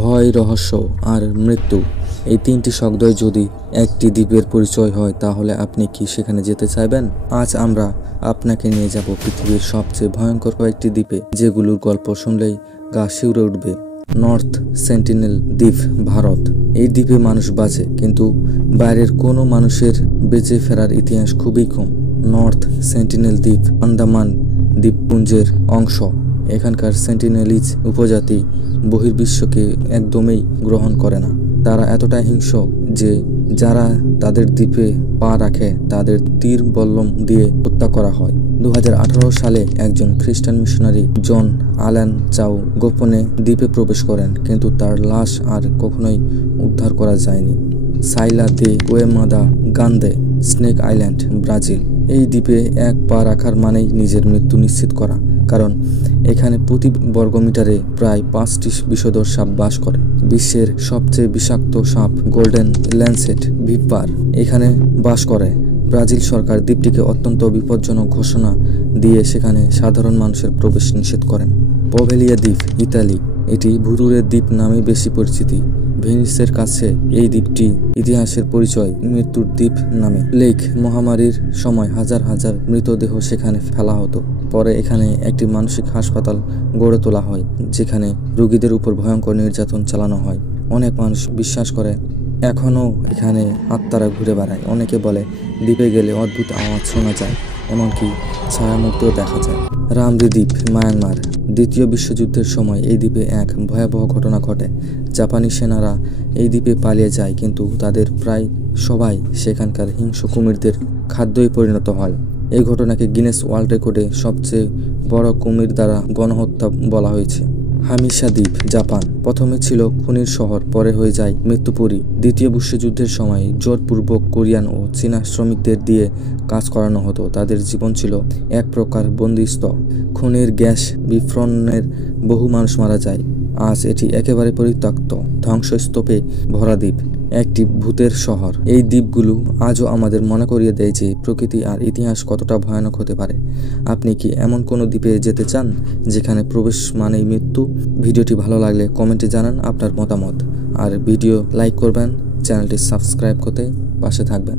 ভয়, রহস্য আর মৃত্যু, এই তিনটি শব্দই যদি একটি দ্বীপের পরিচয় হয় তাহলে আপনি কি সেখানে যেতে চাইবেন? আজ আমরা আপনাকে নিয়ে যাব পৃথিবীর সবচেয়ে ভয়ঙ্কর কয়েকটি দ্বীপে, যেগুলোর গল্প শুনলেই গা শিউরে উঠবে। নর্থ সেন্টিনেল দ্বীপ, ভারত। এই দ্বীপে মানুষ বাঁচে, কিন্তু বাইরের কোনো মানুষের বেঁচে ফেরার ইতিহাস খুবই কম। নর্থ সেন্টিনেল দ্বীপ আন্দামান দ্বীপপুঞ্জের অংশ। এখানকার সেন্টিনেলিজ উপজাতি বহির্বিশ্বকে একদমই গ্রহণ করে না। তারা এতটাই হিংস্র যে যারা তাদের দ্বীপে পা রাখে তাদের তীর বল্লম দিয়ে হত্যা করা হয়। 2018 সালে একজন খ্রিস্টান মিশনারি জন অ্যালান চাও গোপনে দ্বীপে প্রবেশ করেন, কিন্তু তার লাশ আর কখনোই উদ্ধার করা যায়নি। সাইলা দে কোয়েমাদা গান্দে, স্নেক আইল্যান্ড, ব্রাজিল। এই দ্বীপে এক পা রাখার মানেই নিজের মৃত্যু নিশ্চিত করা, কারণ এখানে প্রতি বর্গমিটারে প্রায় 5টি বিষধর সাপ বাস করে। বিশ্বের সবচেয়ে বিষাক্ত সাপ গোল্ডেন ল্যান্সেট ভিপার এখানে বাস করে। ব্রাজিল সরকার দ্বীপটিকে অত্যন্ত বিপজ্জনক ঘোষণা দিয়ে সেখানে সাধারণ মানুষের প্রবেশ নিষেধ করেন। পভেলিয়া দ্বীপ, ইতালি। এটি ভুতুড়ের দ্বীপ নামে বেশি পরিচিতি। ভেনিসের কাছে এই দ্বীপটি ইতিহাসের পরিচয় মৃত্যুর দ্বীপ নামে। প্লেগ মহামারীর সময় হাজার হাজার মৃতদেহ সেখানে ফেলা হতো। পরে এখানে একটি মানসিক হাসপাতাল গড়ে তোলা হয়, যেখানে রোগীদের উপর ভয়ঙ্কর নির্যাতন চালানো হয়। অনেক মানুষ বিশ্বাস করে এখনও এখানে আত্মারা ঘুরে বেড়ায়। অনেকে বলে দ্বীপে গেলে অদ্ভুত আওয়াজ শোনা যায়, এমনকি ছায়ামূর্তিও দেখা যায়। রামরি দ্বীপ, মায়ানমার। দ্বিতীয় বিশ্বযুদ্ধের সময় এই দ্বীপে এক ভয়াবহ ঘটনা ঘটে। জাপানি সেনারা এই দ্বীপে পালিয়ে যায়, কিন্তু তাদের প্রায় সবাই সেখানকার হিংস্র কুমিরদের খাদ্যই পরিণত হয়। এই ঘটনাকে গিনেস ওয়ার্ল্ড রেকর্ডে সবচেয়ে বড় কুমির দ্বারা গণহত্যা বলা হয়েছে। হামিশা দ্বীপ, জাপান। প্রথমে ছিল খনির শহর, পরে হয়ে যায় মৃত্যুপুরী। দ্বিতীয় বিশ্বযুদ্ধের সময় জোরপূর্বক কোরিয়ান ও চীনা শ্রমিকদের দিয়ে কাজ করানো হতো। তাদের জীবন ছিল এক প্রকার বন্দিস্ত। খনির গ্যাস বিস্ফোরণের বহু মানুষ মারা যায়। আজ এটি একেবারে পরিত্যক্ত, ধ্বংসস্তূপে ভরা দ্বীপ, একটি ভূতের শহর। এই দ্বীপগুলো আজও আমাদের মনে করিয়ে দেয় যে প্রকৃতি আর ইতিহাস কতটা ভয়ানক হতে পারে। আপনি কি এমন কোনো দ্বীপে যেতে চান যেখানে প্রবেশ মানেই মৃত্যু? ভিডিওটি ভালো লাগলে কমেন্টে জানান আপনার মতামত, আর ভিডিও লাইক করবেন, চ্যানেলটি সাবস্ক্রাইব করতে পাশে থাকবেন।